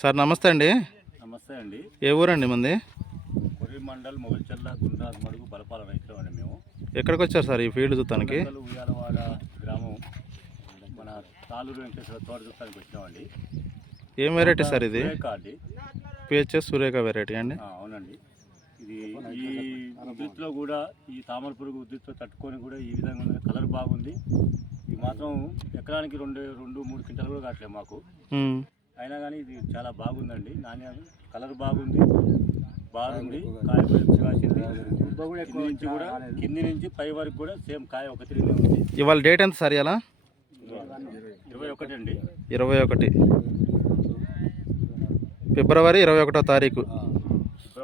Sir నమస్తే అండి. నమస్తే అండి. ఏ ఊరండి మంది? కొర్రి మండల్ మొగల్చెర్ల గుండ్రాజ్ మడుగు బలపాల రైతులు అండి మేము. ఎక్కడికి వచ్చారు సార్ ఈ ఫీల్డ్ చూస్తానికి? ఉయ్యాలవాడ గ్రామం మన తాలూరు వెంకటేశ్వర తోట చూస్తానికి వచ్చినామండి. ఏం వెరైటీ సార్ ఇది? అండి పిహెచ్ఎస్ సురేఖ వెరైటీ అండి. అవునండి. ఇది ఈ ఉద్దిత్తులో కూడా ఈ తామర పురుగు ఉద్దిత్తులో తట్టుకొని కూడా ఈ విధంగా ఉంది. కలర్ బాగుంది. ఇది మాత్రం ఎకరానికి 2-3 క్వింటాలు కూడా కావట్లేదు మాకు. అయినా కానీ ఇది చాలా బాగుందండి. నాణ్యత కలర్ బాగుంది. కాయ కాసింది. కింది నుంచి పై వరకు కూడా సేమ్ కాయ ఒక తిరిగి ఉంది. ఇవాళ డేట్ ఎంత సార్? ఇలా 21 అండి. 21 ఫిబ్రవరి 21వ తారీఖు.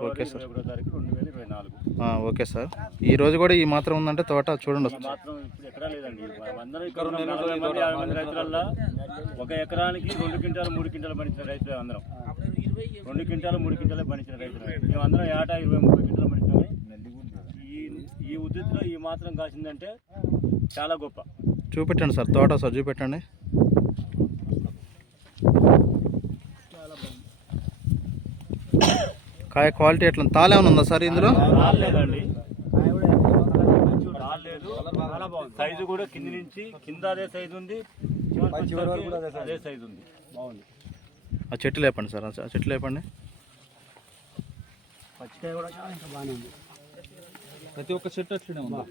Okay sir. 21వ తారీఖు 2024. Okay sir. ఈ రోజు కూడా ఈ మాత్రం ఉందంటే తోట చూడండి. మాత్రం ఇప్పుడు ఎక్కడా లేదండి. అందరూ ఇక్కడ 40 మంది రైతులల్లో ఒక ఎకరానికి 2 క్వింటాలు 3 క్వింటాలు పండించిన రైతులు అందరం. 2 క్వింటాలు 3 క్వింటాలు పండించిన రైతులు మేమందరం ఏటా 20-30 క్వింటాలు పండించామని. ఈ ఉద్దిత్తులో ఈ మాత్రం కాసిందంటే చాలా గొప్ప. చూపెట్టండి సార్ తోట సార్, చూపెట్టండి. కాయ క్వాలిటీ ఎట్లా? తాళేమైనా ఉందా సార్ ఇందులో? లేదండి, సైజు కూడా కింది నుంచి కింద అదే సైజు ఉంది, అదే సైజు ఉంది. బాగుంది. ఆ చెట్టు లేపండి సార్, ఆ చెట్టు లేపండి. పచ్చికాయ కూడా చాలా బాగానే ఉంది. ప్రతి ఒక్క చెట్టు అట్లనే ఉంది.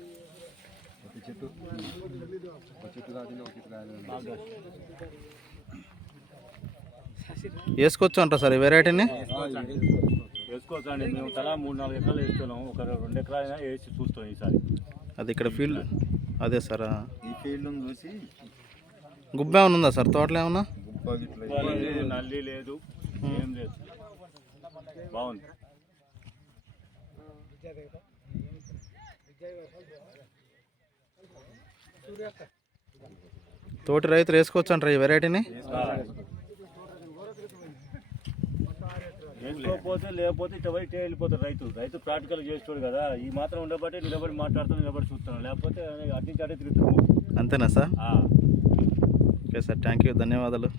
వేసుకోవచ్చు అంటారు సార్ ఈ వెరైటీని? వేసుకోవచ్చు అండి. మేము తలా 3-4 ఎకరాలు వేస్తున్నాము. ఒక 2 ఎకరాలు వేసి చూస్తాం ఈసారి. అది ఇక్కడ ఫీల్డ్ అదే సార్. ఈ ఫీల్డ్ చూసి గుబ్బ ఏమైనా ఉందా సార్ తోటలో? ఏమన్నా నల్లి లేదు, ఏం లేదు. బాగుంది. తోటి రైతులు వేసుకోవచ్చు అంటారు ఈ వెరైటీని? లేకపోతే ఇటు వెళ్ళిపోతారు రైతు ప్రాక్టికల్ చేస్తాడు కదా. ఈ మాత్రం ఉండబట్టి నిలబడి మాట్లాడుతూ నిలబడి చూస్తాను, లేకపోతే అటు నుంచి అటే తిరుగుతాము. అంతేనా sir? Okay sir, thank you, ధన్యవాదాలు.